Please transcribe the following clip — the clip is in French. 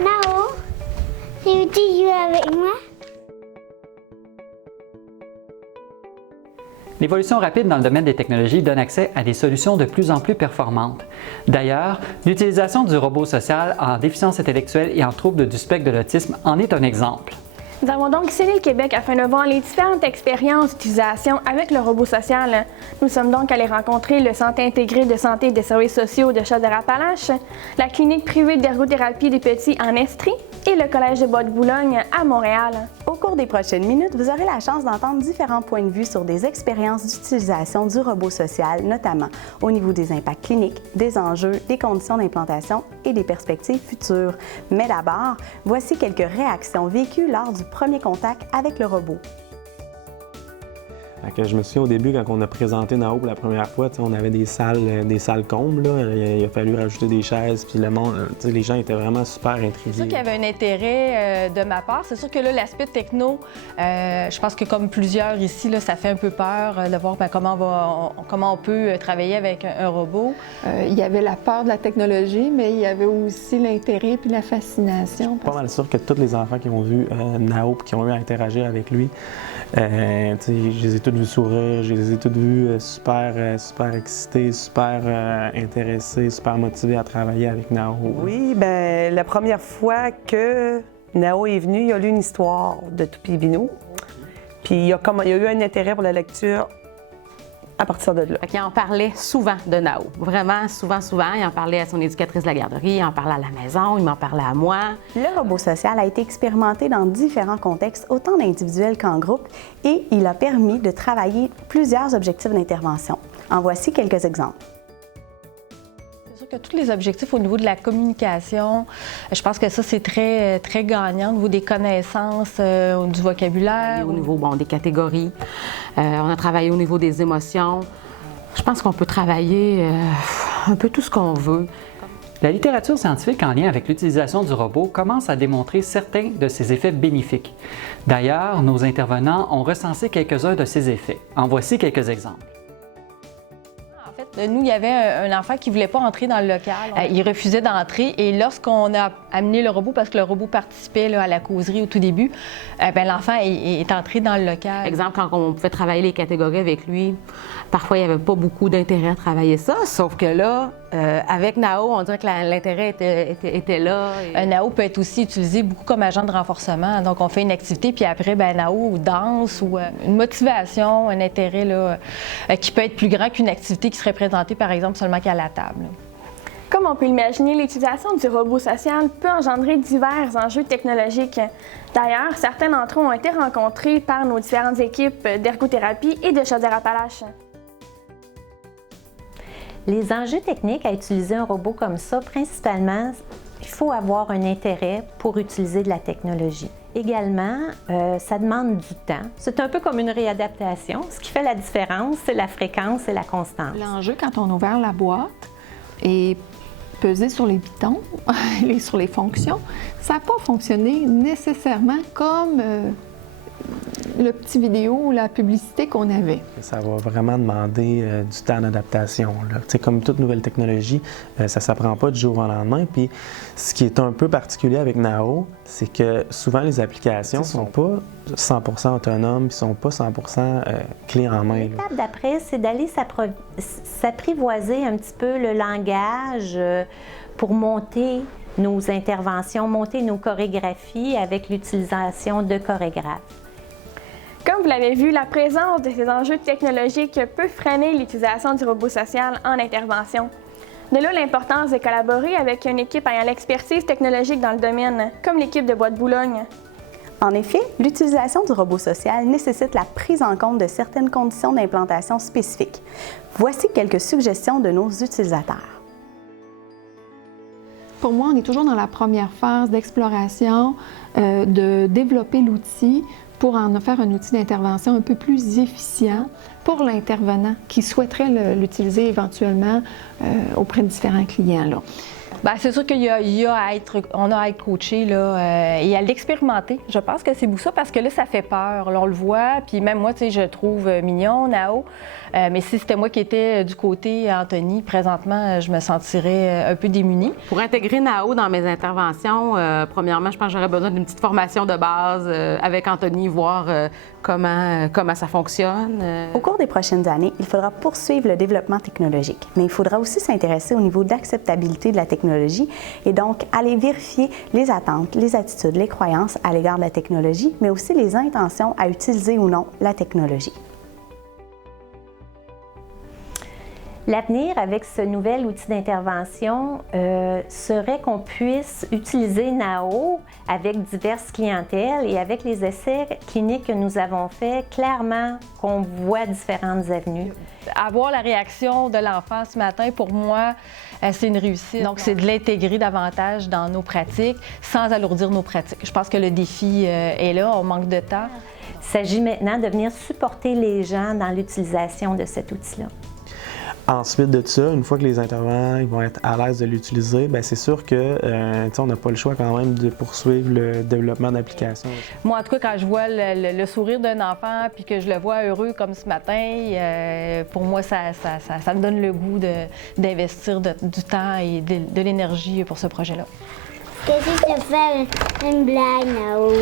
Nao, tu veux jouer avec moi? L'évolution rapide dans le domaine des technologies donne accès à des solutions de plus en plus performantes. D'ailleurs, l'utilisation du robot social en déficience intellectuelle et en troubles du spectre de l'autisme en est un exemple. Nous avons donc sillonné le Québec afin de voir les différentes expériences d'utilisation avec le robot social. Nous sommes donc allés rencontrer le Centre intégré de santé et des services sociaux de Chaudière-Appalaches, la clinique privée d'ergothérapie des petits en Estrie et le Collège de Bois-de-Boulogne à Montréal. Au cours des prochaines minutes, vous aurez la chance d'entendre différents points de vue sur des expériences d'utilisation du robot social, notamment au niveau des impacts cliniques, des enjeux, des conditions d'implantation et des perspectives futures. Mais d'abord, voici quelques réactions vécues lors du premier contact avec le robot. Je me souviens au début, quand on a présenté Nao pour la première fois, on avait des salles combles. Là. Il a fallu rajouter des chaises, puis le monde, les gens étaient vraiment super intrigués. C'est sûr qu'il y avait un intérêt de ma part. C'est sûr que là, l'aspect techno, je pense que comme plusieurs ici, là, ça fait un peu peur de voir comment on peut travailler avec un robot. Il y avait la peur de la technologie, mais il y avait aussi l'intérêt puis la fascination. Je suis pas mal sûr que tous les enfants qui ont vu Nao et qui ont eu à interagir avec lui, je les ai tous vus sourire, je les ai tous vus super excités, super intéressés, super motivés à travailler avec Nao. Oui, bien, la première fois que Nao est venu, il a lu une histoire de Toupie Binou. Puis il y a eu un intérêt pour la lecture à partir de là. Il en parlait souvent de Nao, vraiment souvent. Il en parlait à son éducatrice de la garderie, il en parlait à la maison, il m'en parlait à moi. Le robot social a été expérimenté dans différents contextes, autant d'individuels qu'en groupe, et il a permis de travailler plusieurs objectifs d'intervention. En voici quelques exemples. C'est sûr que tous les objectifs au niveau de la communication, je pense que ça, c'est très gagnant au niveau des connaissances, du vocabulaire. Au niveau des catégories, on a travaillé au niveau des émotions. Je pense qu'on peut travailler un peu tout ce qu'on veut. La littérature scientifique en lien avec l'utilisation du robot commence à démontrer certains de ses effets bénéfiques. D'ailleurs, nos intervenants ont recensé quelques-uns de ces effets. En voici quelques exemples. En fait, nous, il y avait un enfant qui ne voulait pas entrer dans le local. Il refusait d'entrer et lorsqu'on a amené le robot, parce que le robot participait là, à la causerie au tout début, l'enfant est entré dans le local. Exemple, quand on pouvait travailler les catégories avec lui, parfois, il n'y avait pas beaucoup d'intérêt à travailler ça, sauf que là, avec Nao, on dirait que l'intérêt était là. Nao peut être aussi utilisé beaucoup comme agent de renforcement. Donc, on fait une activité, puis après, Nao danse ou une motivation, un intérêt là, qui peut être plus grand qu'une activité qui serait présentée, par exemple, seulement qu'à la table. Comme on peut l'imaginer, l'utilisation du robot social peut engendrer divers enjeux technologiques. D'ailleurs, certains d'entre eux ont été rencontrés par nos différentes équipes d'ergothérapie et de Chaudière-Appalaches. Les enjeux techniques à utiliser un robot comme ça, principalement, il faut avoir un intérêt pour utiliser de la technologie. Également, ça demande du temps. C'est un peu comme une réadaptation. Ce qui fait la différence, c'est la fréquence et la constance. L'enjeu, quand on a ouvert la boîte et pesé sur les pitons, sur les fonctions, ça n'a pas fonctionné nécessairement comme le petit vidéo ou la publicité qu'on avait. Ça va vraiment demander du temps d'adaptation. Comme toute nouvelle technologie, ça ne s'apprend pas du jour au lendemain. Puis, ce qui est un peu particulier avec Nao, c'est que souvent les applications ne sont pas 100% autonomes, ne sont pas 100% clés en main. L'étape d'après, c'est d'aller s'apprivoiser un petit peu le langage pour monter nos interventions, monter nos chorégraphies avec l'utilisation de chorégraphes. Comme vous l'avez vu, la présence de ces enjeux technologiques peut freiner l'utilisation du robot social en intervention. De là l'importance de collaborer avec une équipe ayant l'expertise technologique dans le domaine, comme l'équipe de Bois-de-Boulogne. En effet, l'utilisation du robot social nécessite la prise en compte de certaines conditions d'implantation spécifiques. Voici quelques suggestions de nos utilisateurs. Pour moi, on est toujours dans la première phase d'exploration, de développer l'outil pour en faire un outil d'intervention un peu plus efficient pour l'intervenant qui souhaiterait l'utiliser éventuellement auprès de différents clients. Bien, c'est sûr qu'on a à être coaché là, et à l'expérimenter. Je pense que c'est beaucoup ça parce que là, ça fait peur. Là, on le voit, puis même moi, tu sais, je trouve mignon, Nao. Mais si c'était moi qui étais du côté Anthony, présentement, je me sentirais un peu démunie. Pour intégrer Nao dans mes interventions, premièrement, je pense que j'aurais besoin d'une petite formation de base avec Anthony, voir comment ça fonctionne. Au cours des prochaines années, il faudra poursuivre le développement technologique, mais il faudra aussi s'intéresser au niveau d'acceptabilité de la technologie et donc aller vérifier les attentes, les attitudes, les croyances à l'égard de la technologie, mais aussi les intentions à utiliser ou non la technologie. L'avenir avec ce nouvel outil d'intervention serait qu'on puisse utiliser Nao avec diverses clientèles et avec les essais cliniques que nous avons faits, clairement qu'on voit différentes avenues. Avoir la réaction de l'enfant ce matin, pour moi, c'est une réussite. Donc, c'est de l'intégrer davantage dans nos pratiques sans alourdir nos pratiques. Je pense que le défi est là, on manque de temps. Il s'agit maintenant de venir supporter les gens dans l'utilisation de cet outil-là. Ensuite de ça, une fois que les intervenants ils vont être à l'aise de l'utiliser, bien, c'est sûr que on n'a pas le choix quand même de poursuivre le développement d'applications. Moi, en tout cas, quand je vois le sourire d'un enfant puis que je le vois heureux comme ce matin, pour moi, ça me donne le goût d'investir du temps et de l'énergie pour ce projet-là. Qu'est-ce que tu fais une blague, Nao?